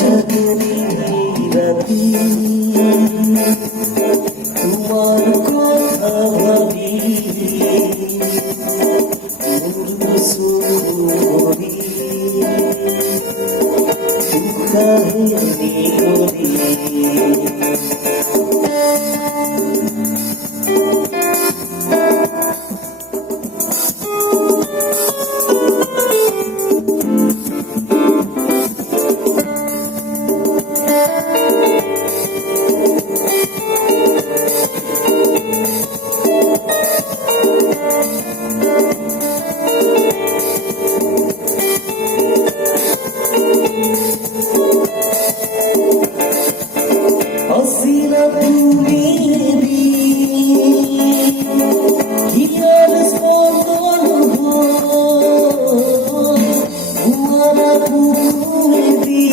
জাগনি রাতি তোমার কথা ভাবি সুরি দুঃখাহে নিরবি Asila tumiri Dia respondon Huara pumedi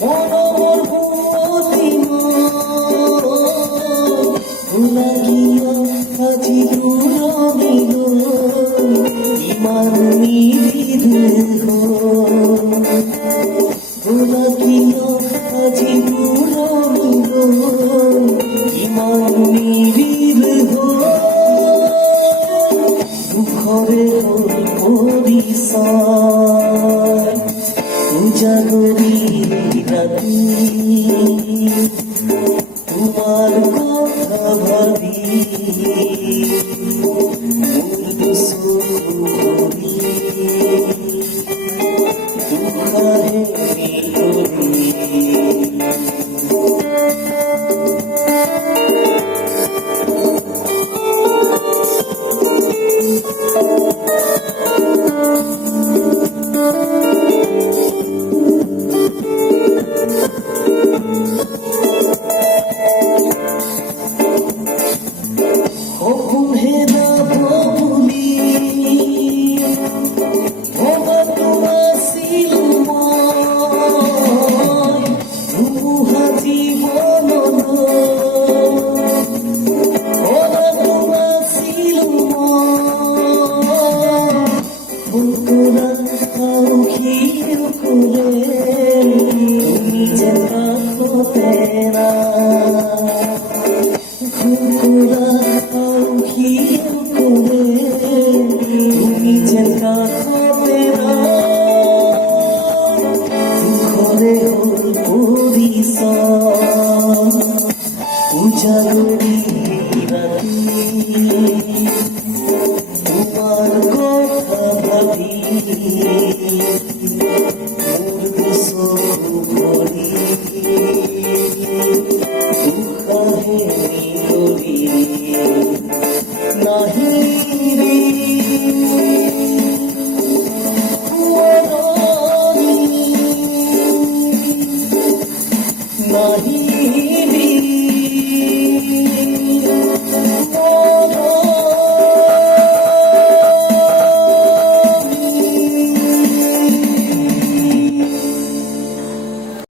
Monomor putima Hulagia haji duramido Iman nidho Hulagia আজি পুরামিব ইমান নিবিদ দুঃখরে পরিসার উজাগরি রাতি তোমার কথা ভাবি সুরি দুঃখরে So